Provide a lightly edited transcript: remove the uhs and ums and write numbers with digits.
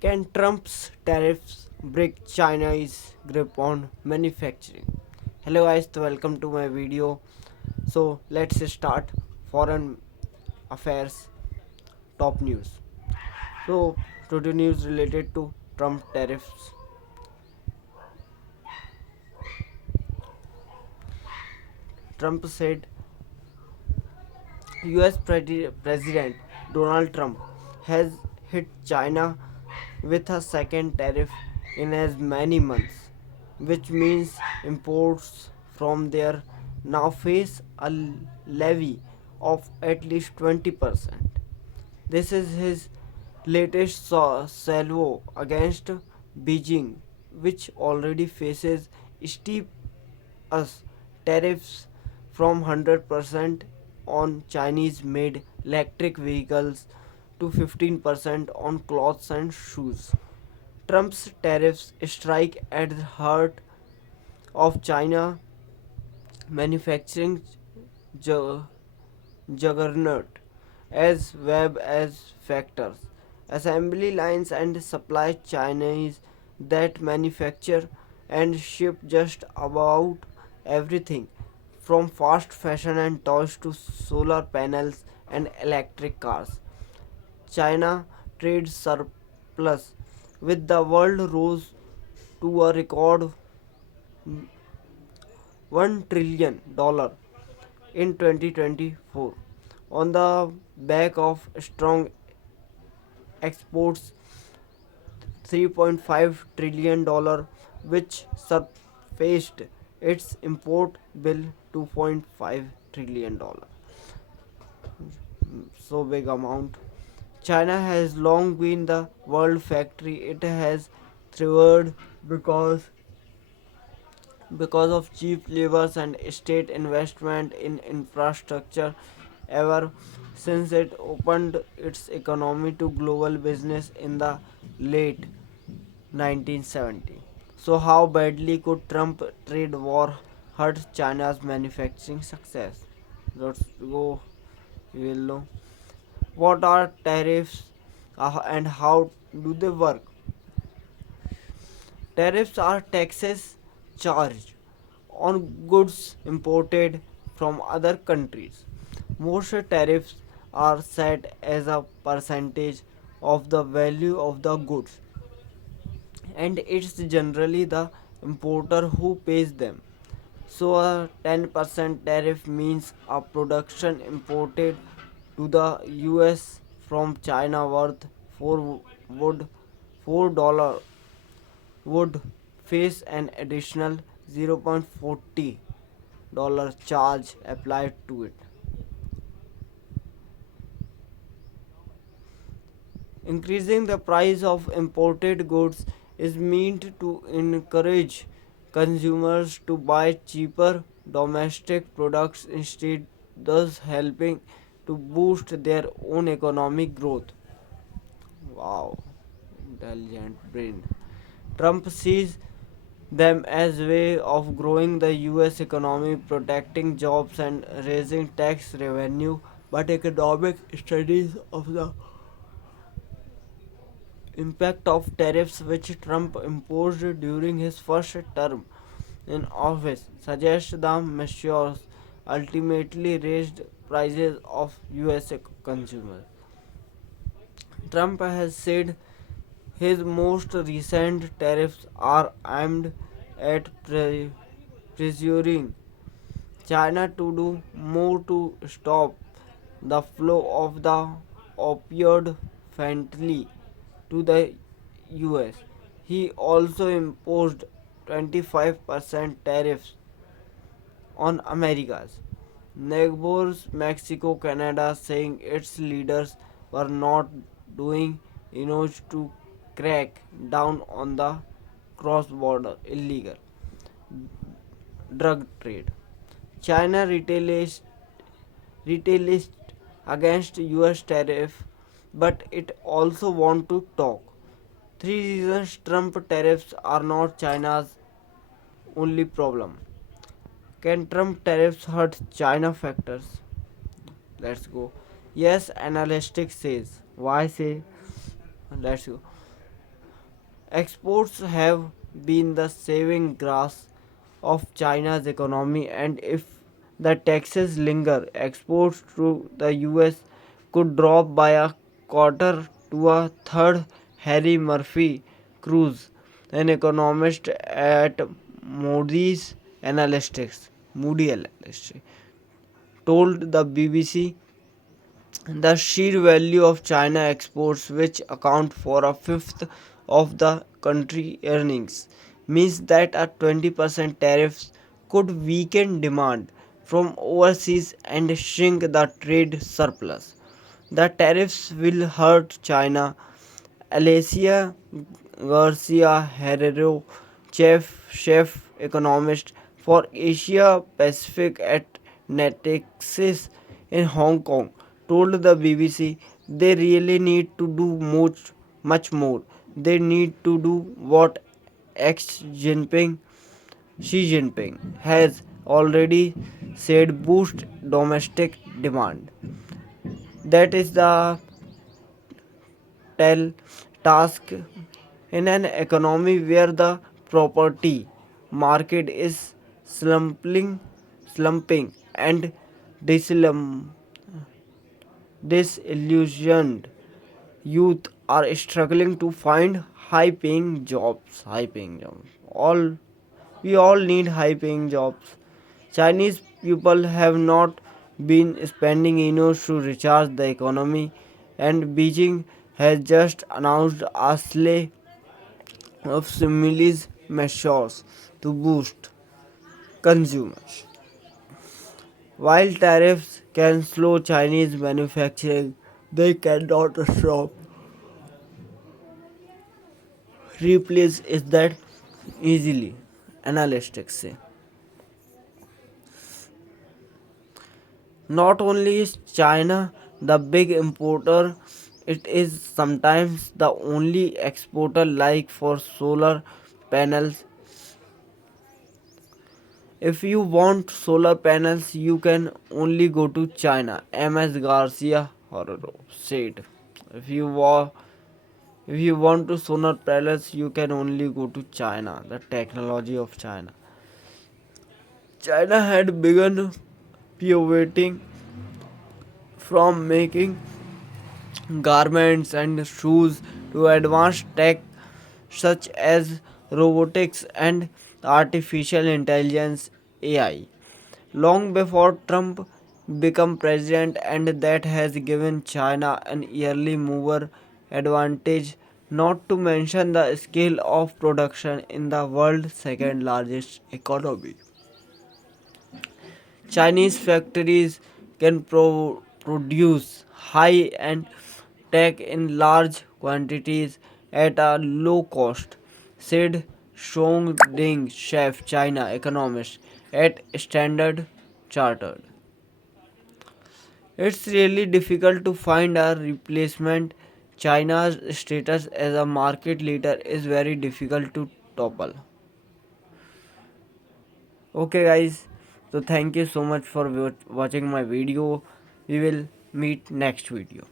Can Trump's tariffs break China's grip on manufacturing? Hello guys, welcome to my video. So let's start foreign affairs top news. So today news related to Trump tariffs. Trump said President Donald Trump has hit China with a second tariff in as many months, which means imports from there now face a levy of at least 20%. This is his latest salvo against Beijing, which already faces steep us tariffs from 100% on Chinese made electric vehicles to 15% on clothes and shoes. Trump's tariffs strike at the heart of China manufacturing ju- juggernaut as well as factors, assembly lines and supply Chinese that manufacture and ship just about everything from fast fashion and toys to solar panels and electric cars. China trade surplus with the world rose to a record $1 trillion in 2024 on the back of strong exports $3.5 trillion, which surpassed its import bill $2.5 trillion. So big amount. China has long been the world factory. It has thrived because of cheap labors and state investment in infrastructure ever since it opened its economy to global business in the late 1970. So how badly could Trump trade war hurt China's manufacturing success? Let's go. We will know what are tariffs and how do they work. Tariffs are taxes charged on goods imported from other countries. Most tariffs are set as a percentage of the value of the goods, and it's generally the importer who pays them. So, a 10% tariff means a production imported to the US from China worth 4 would $4 would face an additional 0.40 charge applied to it. Increasing the price of imported goods is meant to encourage consumers to buy cheaper domestic products instead, thus helping to boost their own economic growth. Wow, intelligent brain. Trump sees them as way of growing the US economy, protecting jobs and raising tax revenue, but economic studies of the impact of tariffs which Trump imposed during his first term in office suggest the measures ultimately raised prices of US consumers. Trump has said his most recent tariffs are aimed at pressuring China to do more to stop the flow of the opioid fentanyl to the US. He also imposed 25% tariffs on America's neighbors Mexico, Canada, saying its leaders were not doing enough to crack down on the cross-border illegal drug trade. China retaliates against US tariff, but it also want to talk. Three reasons Trump tariffs are not China's only problem. Can Trump tariffs hurt China factors? Let's go. Yes, analytics says. Why say? Let's go. Exports have been the saving grace of China's economy, and if the taxes linger, exports to the US could drop by a quarter to a third. Harry Murphy Cruz, an economist at Moody Analytics, told the BBC the sheer value of China exports, which account for a fifth of the country earnings, means that a 20% tariffs could weaken demand from overseas and shrink the trade surplus. The tariffs will hurt China. Alicia Garcia Herrero, chef economist for Asia Pacific at Natixis in Hong Kong, told the BBC they really need to do much more. They need to do what ex Jinping Xi Jinping has already said, boost domestic demand. That is the tell task in an economy where the property market is slumping and disillusioned. Disillusioned youth are struggling to find high paying jobs. All we need high paying jobs. Chinese people have not been spending enough to recharge the economy, and Beijing has just announced a slew of stimulus measures to boost consumers. While tariffs can slow Chinese manufacturing, they cannot stop replace is that easily. Analysts say. Not only is China the big importer, it is sometimes the only exporter. Like for solar panels, if you want solar panels, you can only go to China. MS Garcia Horror said. If you wa- if you want to solar panels, you can only go to China. The technology of China. China had begun pivoting from making garments and shoes to advanced tech such as robotics and artificial intelligence AI. Long before Trump became president, and that has given China an early mover advantage, not to mention the scale of production in the world's second largest economy. Chinese factories can produce high end tech in large quantities at a low cost, said Song Ding, chef China economist at Standard Chartered. It's really difficult to find a replacement. China's status as a market leader is very difficult to topple. Okay, guys, so thank you so much for watching my video. We will meet next video.